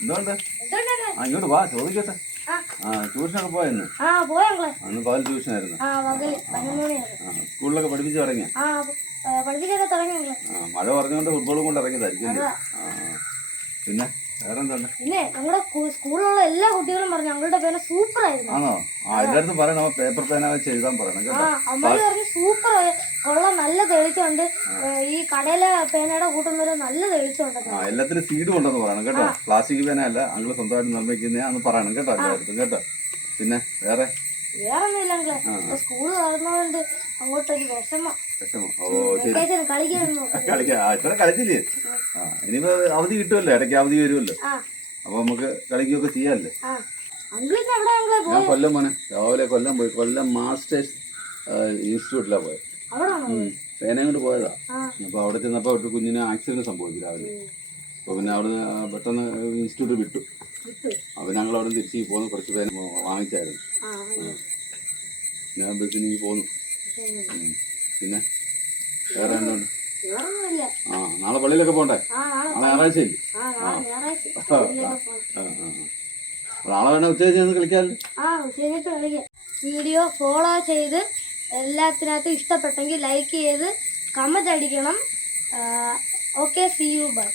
എന്തുകൊണ്ട് ഇങ്ങോട്ട് വാ ചോദിക്കട്ടെ. ട്യൂഷനൊക്കെ പോയെന്ന്? അന്ന് പകൽ ട്യൂഷനായിരുന്നു. സ്കൂളിലൊക്കെ പഠിപ്പിച്ച് തുടങ്ങിയ? മഴ പറഞ്ഞുകൊണ്ട് ഫുട്ബോളും കൊണ്ട് ഇറങ്ങിയതായിരിക്കും. പിന്നെ വേറെന്താണ്? പിന്നെ നമ്മുടെ സ്കൂളിലുള്ള എല്ലാ കുട്ടികളും പറഞ്ഞു ഞങ്ങളുടെ പേന സൂപ്പർ ആയിരുന്നു. ആണോ? എല്ലായിടത്തും പറയണോ പേപ്പർ പേന വെച്ച് എഴുതാൻ പറയണം കേട്ടോ. അമ്മര് പറഞ്ഞു സൂപ്പർ കൊള്ളാം, നല്ല തെളിച്ചുണ്ട്, ഈ കടയിലെ പേനയുടെ കൂട്ടുന്നൊരു നല്ല തെളിച്ചുണ്ട്. എല്ലാത്തിനും സീഡ് കൊണ്ടെന്ന് പറയണം കേട്ടോ. പ്ലാസ്റ്റിക് പേന അല്ല, അങ്ങള് സ്വന്തമായിട്ട് നിർമ്മിക്കുന്നതാന്ന് പറയണം കേട്ടോ എല്ലായിടത്തും കേട്ടോ. പിന്നെ വേറൊന്നുമില്ല സ്കൂള് തുറന്നതുകൊണ്ട് അങ്ങോട്ടൊരു വിഷമം. ഇത്ര കളിച്ചില്ലേ? ഇനിയിപ്പോ അവധി കിട്ടുമല്ലോ, ഇടയ്ക്ക് അവധി വരുമല്ലോ, അപ്പൊ നമുക്ക് കളിക്കുകയൊക്കെ ചെയ്യാല്ലേ. ഞാൻ കൊല്ലം മോനെ രാവിലെ കൊല്ലം പോയി. കൊല്ലം മാസ്റ്റേഴ്സ് ഇൻസ്റ്റിറ്റ്യൂട്ടിലാണ് പോയത്. പേനയും കൊണ്ട് പോയതാ. അപ്പൊ അവിടെ ചെന്നപ്പോ ഒരു കുഞ്ഞിന് ആക്സിഡന്റ് സംഭവിച്ചു രാവിലെ. അപ്പൊ പിന്നെ അവിടുന്ന് പെട്ടെന്ന് ഇൻസ്റ്റിറ്റ്യൂട്ട് വിട്ടു. അപ്പൊ ഞങ്ങൾ അവിടെ തിരിച്ച് പോന്നു. കുറച്ച് പേന വാങ്ങിച്ചായിരുന്നു. ഞാൻ ബസ്സിന് പോന്നു. പിന്നെ വേറെ എന്തുകൊണ്ട്? നാളെ പള്ളിയിലൊക്കെ പോണ്ടേ? നാളെ ഞായറാഴ്ച ഇല്ലേ? നാളെ വേണേ ഉച്ചകഴിഞ്ഞ് കളിക്കാമല്ലോ. വീഡിയോ ഫോളോ ചെയ്ത് എല്ലാത്തിനകത്തും ഇഷ്ടപ്പെട്ടെങ്കിൽ ലൈക്ക് ചെയ്ത് കമന്റ് അടിക്കണം. Okay, see you, by.